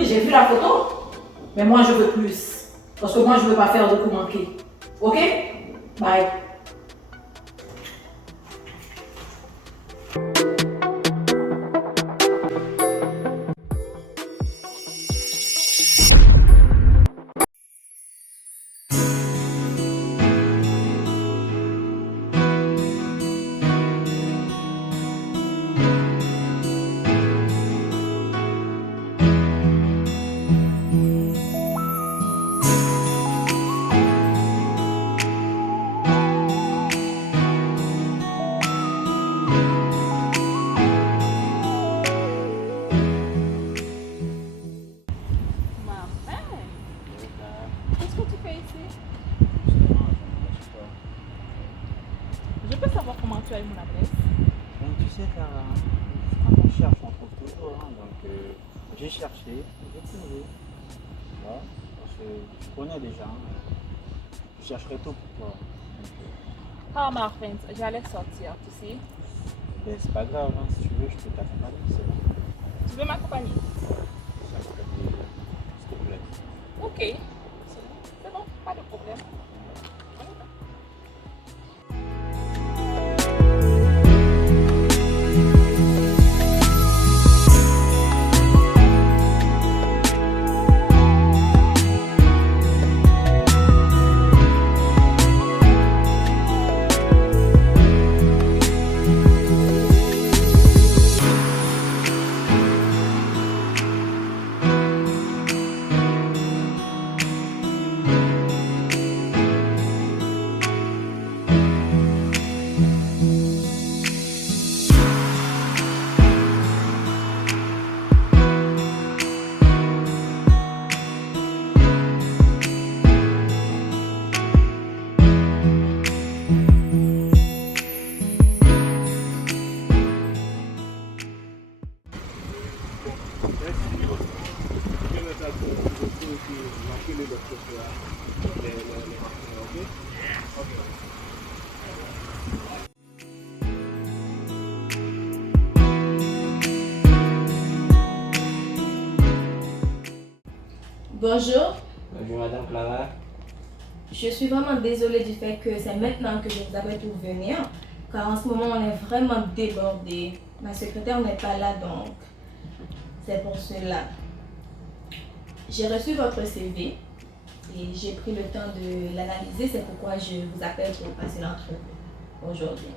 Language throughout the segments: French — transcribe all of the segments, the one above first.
Oui, j'ai vu la photo. Mais moi, je veux plus. Parce que moi, je ne veux pas faire de coup manqué. Ok? Bye. Qu'est-ce que tu fais ici? Justement, je ne sais pas. Je peux savoir comment tu as eu mon adresse? Ben, tu sais, quand on cherche, on trouve toujours. Hein, donc, j'ai cherché, j'ai trouvé. Voilà, parce que je connais des gens. Je chercherai tout pour toi. Donc, Ah, Marvin, j'allais sortir, tu sais. ben, c'est pas grave, hein, si tu veux, je peux t'accompagner. C'est bon. Tu veux m'accompagner? Ça me ferait plaisir. S'il te plaît. Ok. C'est bon, pas de problème. Bonjour, Bonjour Madame Clara. je suis vraiment désolée du fait que c'est maintenant que je vous appelle pour venir, car en ce moment on est vraiment débordé. Ma secrétaire n'est pas là donc c'est pour cela. J'ai reçu votre CV et j'ai pris le temps de l'analyser, c'est pourquoi je vous appelle pour passer l'entrevue aujourd'hui.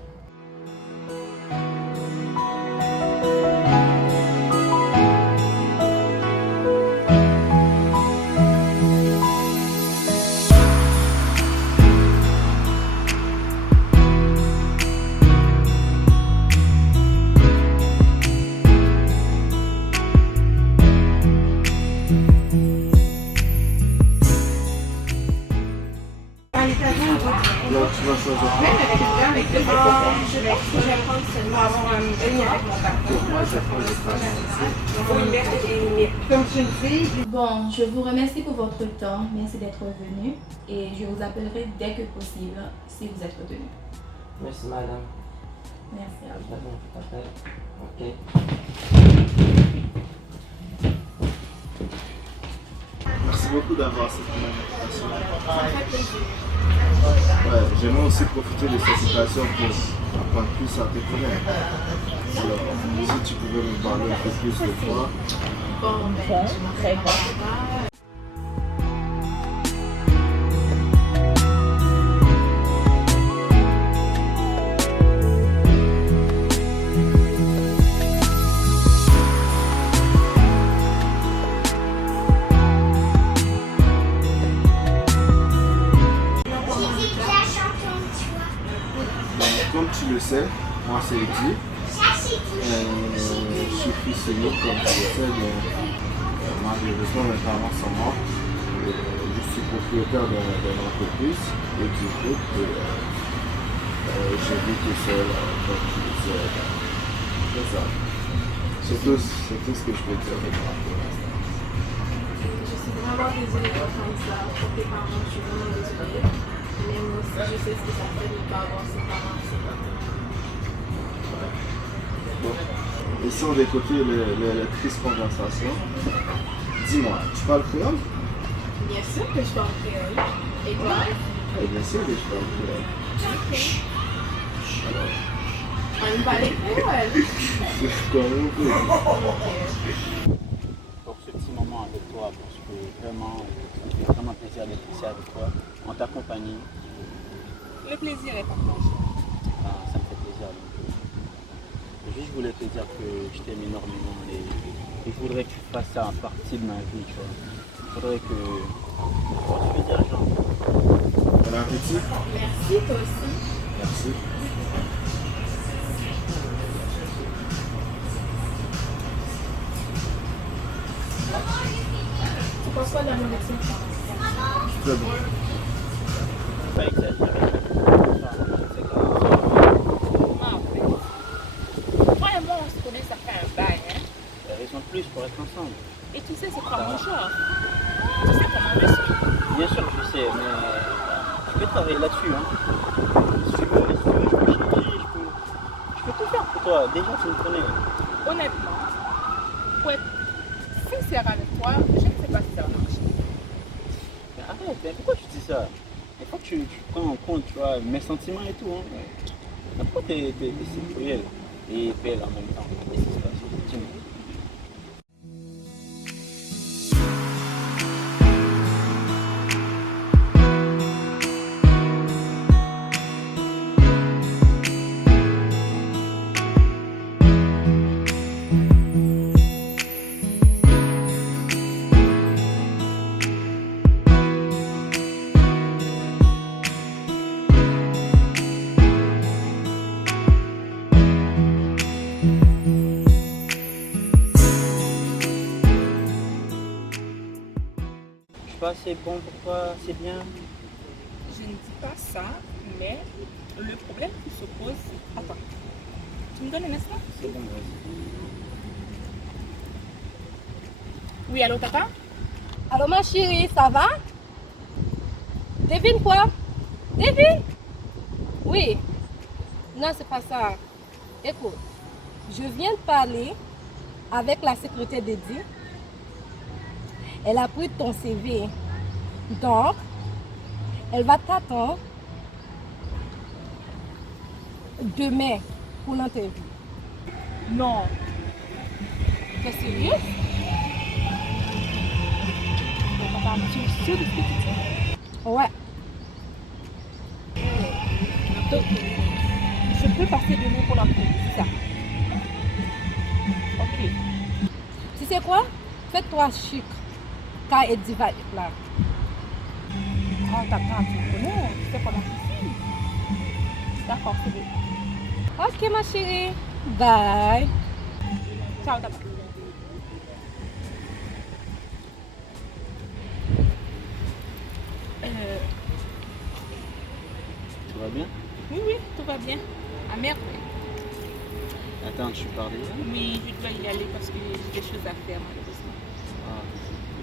Donc, tu vas choisir quoi? Je pense que je vais prendre seulement avoir un ligne avec mon parcours. Moi, je vais prendre le travail. Bon, je vous remercie pour votre temps. Merci d'être venu et je vous appellerai dès que possible si vous êtes retenu. Merci Madame. Merci à vous. J'attends tout appel. Ok. Merci beaucoup d'avoir cette invitation. Ouais, j'aimerais aussi profiter de cette situation pour apprendre plus à te connaître. Alors, si tu pouvais me parler un peu plus de toi. Très bien. Comme tu le sais, moi c'est Eddie. Je suis fils unique, comme tu le sais, malheureusement mes parents sont morts. Je suis propriétaire d'une entreprise et du groupe. Je vis tout seul, comme tu le sais. C'est ça. C'est tout ce que je peux dire de moi pour l'instant. Je suis vraiment désolée d'entendre ça pour tes parents, je suis vraiment désolée. Mais moi aussi, je sais ce que ça fait de ne pas avoir ses parents, c'est pas Bon. Laissons de côté les tristes conversations. dis-moi, tu parles créole? Bien sûr que je parle créole. Et toi? Oui, bien sûr que je parle créole. Ok. Alors, On me parle créole. c'est comme on peut. Pour ce petit moment avec toi, parce que vraiment, ça me fait vraiment plaisir d'être ici avec toi, en ta compagnie. Le plaisir est partagé. Ça me fait plaisir. Donc, juste, je voulais te dire que je t'aime énormément et je voudrais que tu fasses ça en partie de ma vie, tu vois. Il faudrait que... Je veux dire, genre... Bon appétit. Merci, toi aussi. Merci. Tu penses quoi de la médecine? Très bon. Pas exagérer. Toi et moi, on se connaît, ça fait un bail, hein. La raison de plus pour être ensemble. Et tu sais, c'est quoi mon genre? Tu sais comment je suis? Bien sûr que je sais, mais je peux travailler là-dessus. Hein. Si tu veux, je peux changer, je peux tout faire pour toi. Déjà, tu me connais. Honnêtement, pour être sincère avec toi, je ne sais pas si ça va marcher. Mais arrête, mais pourquoi tu dis ça? Il faut que tu prends en compte, tu vois, mes sentiments et tout. Hein. Mais pourquoi t'es si cruel et belle en même temps? Qu'est-ce qui se passe? Dis-moi. C'est bon pour toi, c'est bien. Je ne dis pas ça, mais le problème qui se pose... Attends, tu me donnes un instant? C'est bon, vas-y. Oui, allô, papa? Allô ma chérie, ça va? Devine quoi? Devine? Oui. Non, c'est pas ça. Écoute, je viens de parler avec la secrétaire d'Eddie. Elle a pris ton CV. Donc, elle va t'attendre demain pour l'interview. Non. T'es sérieux? Oh, papa, tu es sûr de ce que tu dis? Ouais. Donc, je peux passer demain pour l'entrevue, c'est ça? Ok. Tu sais quoi? Fais-toi chic. Quand Eddie va être là. Oh, t'attends, tu me connais, tu sais comment je suis. D'accord, c'est bon. Ok ma chérie. Bye. Ciao, papa. Tout va bien? Oui, oui, tout va bien. Ah merde. Attends, tu parles déjà? Oui, je dois y aller parce que j'ai des choses à faire malheureusement. Ah,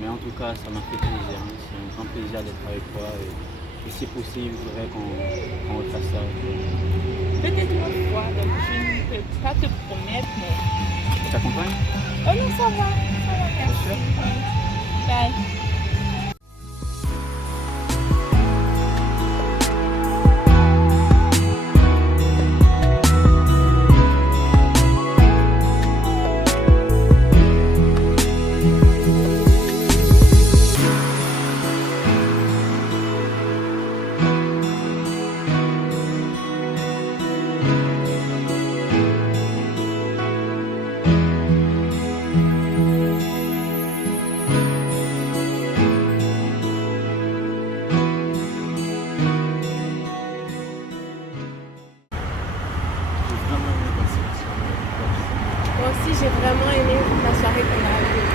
mais en tout cas, ça m'a fait plaisir. Hein. C'est un grand plaisir d'être avec toi. Et si possible, je voudrais qu'on refasse ça. Peut-être une fois, donc je ne peux pas te promettre, mais... Tu t'accompagnes? Oh non, ça va, merci. Bye. Moi aussi, j'ai vraiment aimé la soirée qu'on a eue.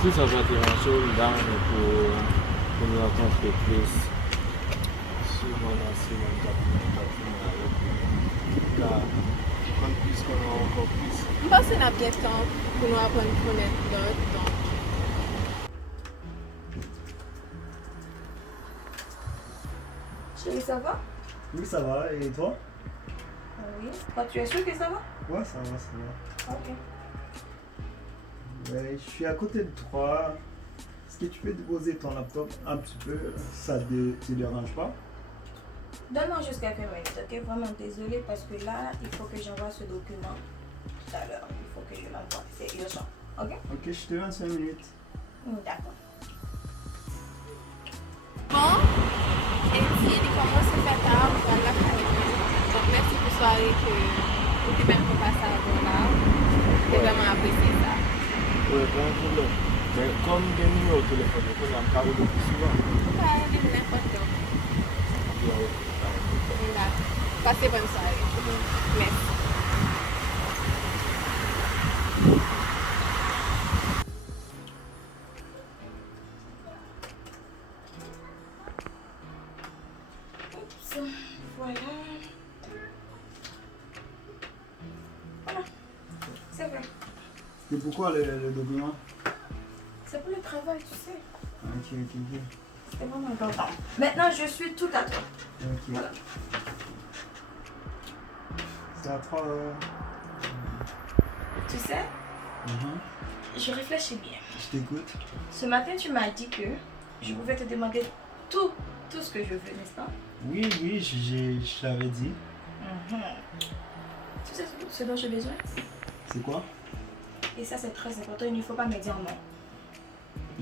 Si ça va déranger, dame, pour nous entendre un peu plus. Si on a assez de car quand plus qu'on a encore plus. Je pense que c'est la bien temps pour nous apprendre à connaître l'autre. Donc, Chérie, ça va? Oui, ça va. Et toi? Oui. Toi, tu es sûr que ça va? Ouais, ça va, ça va. Ok. Ouais, je suis à côté de toi. Est-ce que tu peux déposer ton laptop un petit peu? Ça te dérange pas? Donne-moi juste quelques minutes, ok? Vraiment désolée parce que là, il faut que j'envoie ce document tout à l'heure. Il faut que je l'envoie. C'est urgent, ok? Ok, je te donne 5 minutes. D'accord. Bon, et puis il commence à faire tard dans la famille. Donc merci pour soirée que tu m'aimes pour passer à là. J'ai vraiment apprécié ça. Ouais, pas un problème. Mais comme des numéros au téléphone, on a me carrer le plus souvent. Ouais, dis n'importe quoi. D'accord. Passez bonne soirée. Merci. Voilà. Voilà. C'est vrai. C'est pourquoi le document? C'est pour le travail, tu sais. Ok. C'est vraiment important. Maintenant, je suis tout à toi. Ok. Voilà. C'est à toi. Tu sais, je réfléchis bien. Je t'écoute. Ce matin, tu m'as dit que je pouvais te demander tout ce que je veux, n'est-ce pas? Oui, je l'avais dit. Tu sais ce dont j'ai besoin? C'est quoi? Et ça, c'est très important. Il ne faut pas me dire non.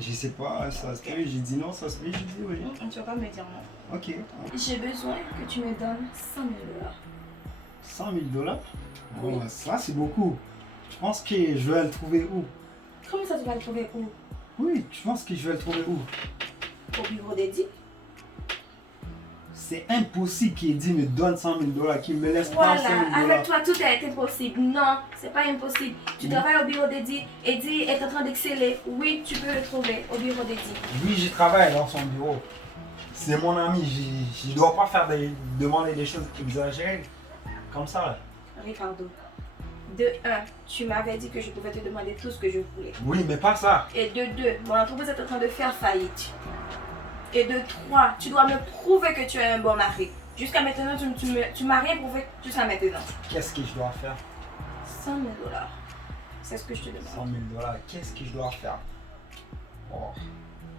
Je sais pas, ça se peut, j'ai dit non, ça se peut, j'ai dit oui. Tu ne vas pas me dire non. Ok. J'ai besoin que tu me donnes 100 000 $. 100 000 $? Oui. Oh, ça c'est beaucoup. Tu penses que je vais le trouver où? Comment ça, tu vas le trouver où? Oui, tu penses que je vais le trouver où? Au bureau d'Eddie. C'est impossible qu'Eddie me donne 100 000 $, qu'il me laisse prendre 100 000 Voilà, $. avec toi tout est impossible. Non, c'est pas impossible. Tu travailles au bureau d'Eddie. Eddie est en train d'exceller. Oui, tu peux le trouver au bureau d'Eddie. Oui, je travaille dans son bureau. C'est mon ami, je dois pas faire demander des choses exagérées. Comme ça là. Ricardo, de 1, tu m'avais dit que je pouvais te demander tout ce que je voulais. Oui, mais pas ça. Et de 2, mon entreprise est en train de faire faillite. Et de 3, tu dois me prouver que tu es un bon mari. Jusqu'à maintenant, tu m'as rien prouvé jusqu'à maintenant. Qu'est-ce que je dois faire? 100 000 $. C'est ce que je te demande. 100 000 $, qu'est-ce que je dois faire? Oh.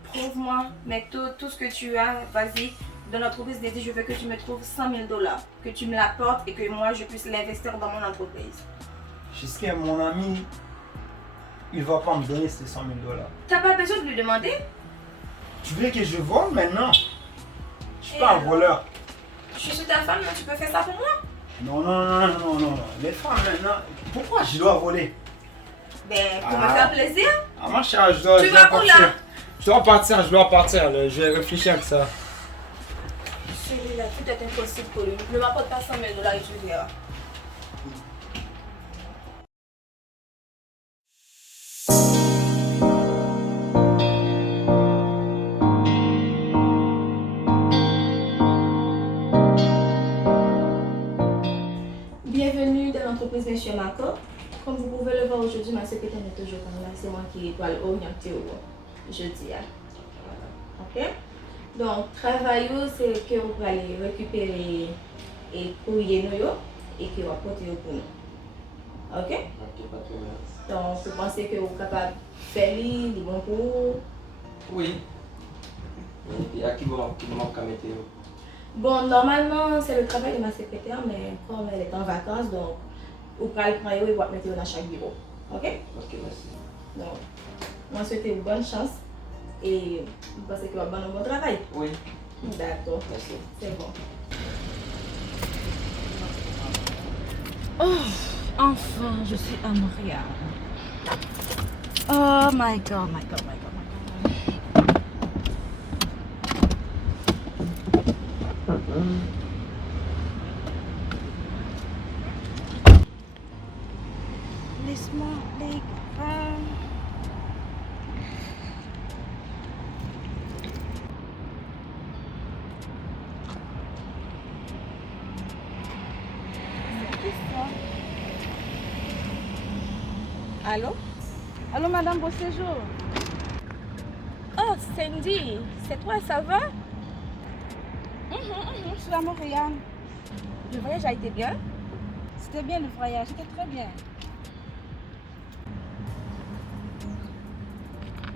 Prouve-moi, mais tout ce que tu as, vas-y. Dans l'entreprise d'Eddie, je veux que tu me trouves 100 000 $. Que tu me l'apportes et que moi, je puisse l'investir dans mon entreprise. Jusqu'à mon ami, il va pas me donner ces 100 000 $. T'as pas besoin de lui demander? Tu veux que je vole maintenant? Je suis Et pas un alors? voleur. Je suis ta femme, tu peux faire ça pour moi? Non. Les femmes maintenant, pourquoi je dois voler? Ben, pour me faire plaisir. Ah, ma chère, je dois Tu vas où, partir. là? Je dois partir. Là. Je vais réfléchir avec ça. Celui-là, tout est impossible pour lui. Ne m'apporte pas 100 000 $ et tu verras. Bienvenue dans l'entreprise Monsieur Marco. Comme vous pouvez le voir aujourd'hui, ma secrétaire n'est toujours pas là. C'est moi qui dois l'orienter au jeudi. Ok? Donc, travail, c'est que vous allez récupérer et courrier nous et que vous apportez pour nous. Ok? Ok, pas de problème. Donc, vous pensez que vous êtes capable de faire les bons pour vous? Oui. Et puis à qui vous manque à météo? Bon, normalement, c'est le travail de ma secrétaire, mais comme elle est en vacances, donc, vous pouvez le prendre et vous mettre dans chaque bureau. Ok? Ok, merci. Donc, moi, je souhaite une bonne chance et vous pensez que vous avez un bon travail? Oui, D'accord, merci. c'est bon. Oh, enfin, je suis à Montréal. Oh my god, my god. Laisse-moi les gars. Allô? Allô, madame, bon séjour. Oh, Sandy, c'est toi, ça va? Je suis à Montréal. Le voyage a été bien? C'était bien le voyage, c'était très bien.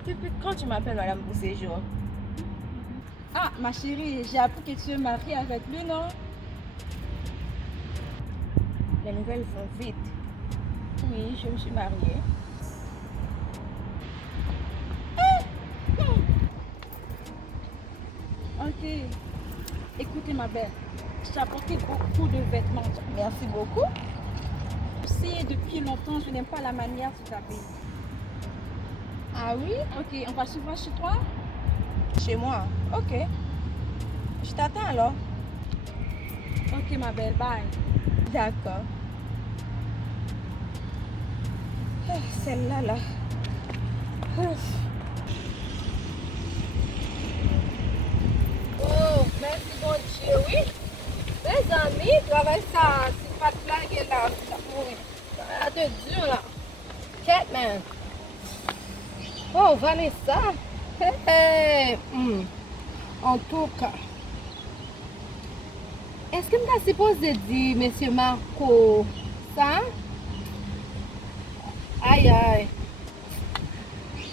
Depuis quand tu m'appelles Madame pour séjour? Ah, ma chérie, j'ai appris que tu es mariée avec lui, non? Les nouvelles vont vite. Oui, je me suis mariée. Ok. Écoutez, ma belle, je t'ai apporté beaucoup de vêtements. Merci beaucoup. Tu sais, depuis longtemps, je n'aime pas la manière dont tu t'habilles. Ah oui? Ok, on va souvent chez toi? Chez moi? Ok. Je t'attends alors. Ok, ma belle, bye. D'accord. Celle-là, là. Oh, merci bon Dieu, oui. Les amis, travail ça, c'est pas de blague là. Oui. Ça te dur là. Catman. Oh, Vanessa. Hey. En tout cas. Est-ce que je suis supposé dire, monsieur Marco, ça? Aïe, aïe.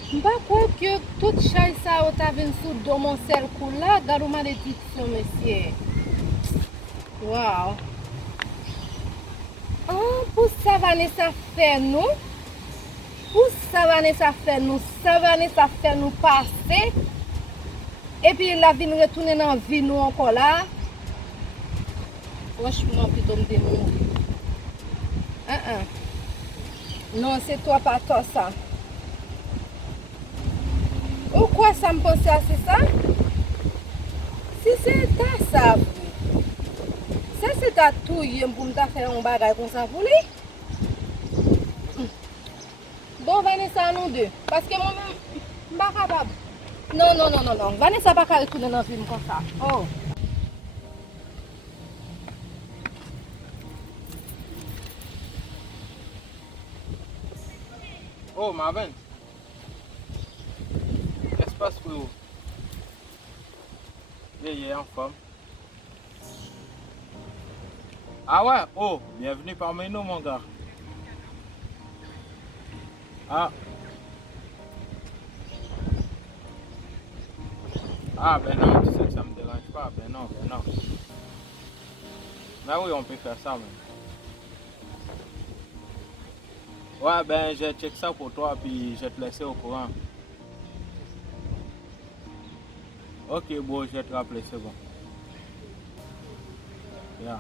Je ne sais pas que tout chai ça a venu sous mon cercle là, garou malédiction, monsieur. Wow. Oh, pour ça, Vanessa fait nous. Pour ça, Vanessa fait nous. Ça, Vanessa fait nous passer. Et puis, la vie nous retourne dans la vie nous encore là. Franchement, plutôt me démontrer. Non, c'est toi pas toi ça. Pourquoi ça me pense à ça? Si c'est ta ça, ça c'est ta touille pour me faire un bagage comme ça pour lui. Bon, Vanessa, nous deux. Parce que moi-même, je ne suis pas capable. Non. Vanessa n'a pas retourner dans le film comme ça. Oh. Oh, Marvin. Qu'est-ce qui se passe pour vous? Il en forme. Ah ouais? Oh, bienvenue parmi nous, mon gars. Ah, ben non, tu sais que ça me dérange pas. Ben non. Ben oui, on peut faire ça, même. Ouais, ben j'ai check ça pour toi, puis je vais te laisser au courant. Ok, bon, je vais te rappeler, c'est bon. Yeah.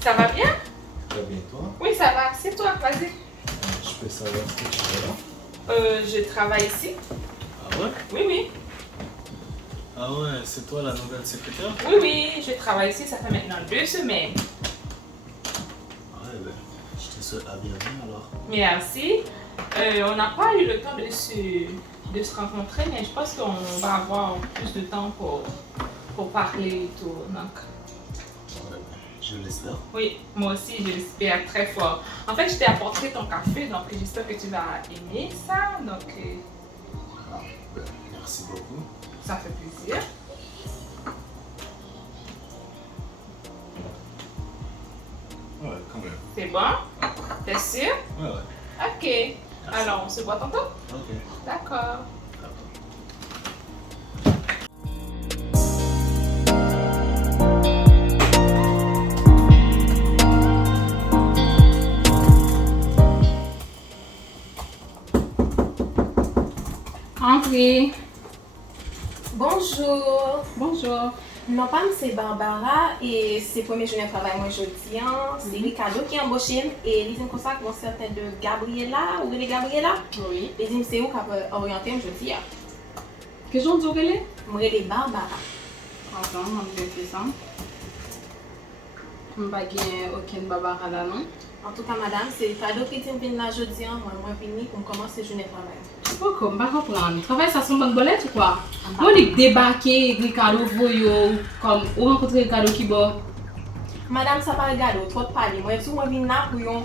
Ça va bien? Très bien, toi? Oui, ça va. C'est toi, vas-y. Je peux savoir ce que tu fais là? Je travaille ici. Ah ouais? Oui. Ah ouais, c'est toi la nouvelle secrétaire? Oui, je travaille ici, ça fait maintenant 2 semaines. Ouais, ben, je te souhaite la bienvenue alors. Merci. On n'a pas eu le temps de se rencontrer, mais je pense qu'on va avoir plus de temps pour parler et tout. Donc, Ouais, ben, je l'espère. oui, moi aussi, je l'espère très fort. En fait, je t'ai apporté ton café, donc j'espère que tu vas aimer ça. Donc, Ah, ben, merci beaucoup. ça fait plaisir. Ouais, quand même. C'est bon? T'es sûr? Ouais. Ok. Merci. Alors, on se voit tantôt? Ok. D'accord. Entrez. Bonjour. Bonjour. Non, pas c'est Barbara et c'est premier journée de travail moi jeudi. C'est Ricardo qui embauche et il dit comme ça qu'on certain de Gabriela ou de Gabriela. Oui. Il dit c'est où qui peut orienter jeudi. Que j'en dis qu'elle est? Moi les Barbara. Attends, on va faire ça. Je ne vais pas gagner aucun Barbara là non. En tout cas, madame, c'est Ricardo qui dit vient là jeudi, moi venir pour commencer journée de travail. Pourquoi? Je ne vais pas comprendre. Travail ça sont bonne bolette ou quoi? Moi on est débarqué Ricardo voyo comme on rencontre Ricardo qui bon. Madame, ça pas Ricardo, trop de parler. Moi tout moi venir là pour une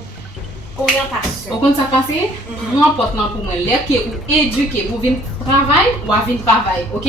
orientation. Au compte ça passé, remporte là pour moi l'éduquer ou éduquer pour venir travail ou à venir travail, OK?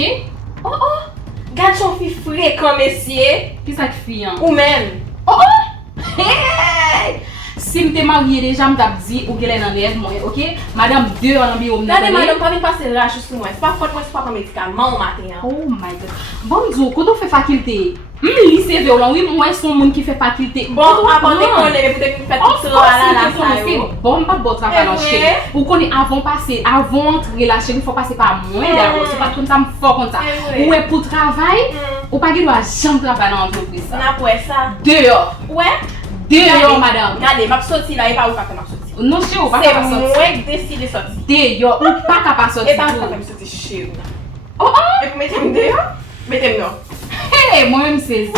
Oh oh! Garde son fille fréquent, messieurs. Qui ça qui fait? Ou même. Oh oh! Hey! Si je suis mariée déjà, je t'ai dit ou qu'elle est dans l'air, OK? Madame, deux en bio. Regardez, madame, pas venir passer le rage sur moi. C'est pas faute, moi, c'est pas un médicament au matin. Oh my god. Bon, Dieu, quand on fait faculté, lycée violent, oui, moi, je suis un monde qui fait faculté. Bon, avant de qu'on ait peut-être une fête tout ça là, c'est bon, pas bon travail en chez. Ou qu'on est avant entrer la chaîne, il faut passer par moi, d'accord? C'est pas comme ça, me fort comme ça. Ou est pour travail, ou pas qu'il doit jamais travailler dans l'entreprise. On a pour ça. Dehors. Ouais. Dehors, madame. Regardez, ma sortie là, et pas où pas ma sortie. Non, chez vous, pas capable sortir. C'est moi qui décide de sortir. Dehors, ou pas capable sortir. Et pas capable de sortir chez vous. Oh oh! Et vous mettez-moi dehors? Mettez-moi non. Hé, moi-même saisie.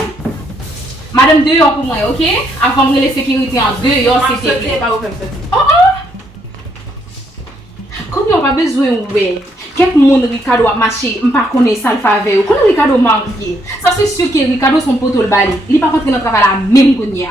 Madame dehors pour moi, OK? Avant de la sécurité en dehors, c'est sortir. Pas où me sortir. Oh oh! Comme on pas besoin ouais. Quelques monde Ricardo a marché, on pas connaît ça le faveur. Quand Ricardo marié, ça c'est sûr que Ricardo son poteau le bali. Il pas rentrer dans travail la même gonia.